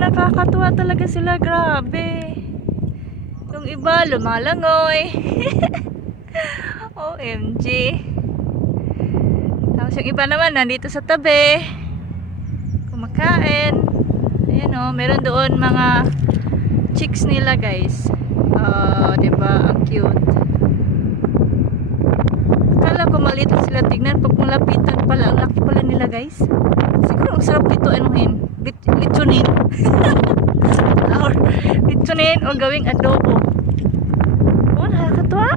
nakakatuwa talaga sila. Grabe. Yung iba, lumalangoy. OMG. Tapos yung iba naman, nandito sa tabi. Kumakain. Ayan o, meron doon mga chicks nila guys. Diba? Ang cute. Akala ko maliit sila tignan. Pag malapitan pala, ang laki pala nila guys. Siguro ang sarap dito anuhin. Litsunin. Or litsunin o gawing adobo. Oh, nakakatuwa.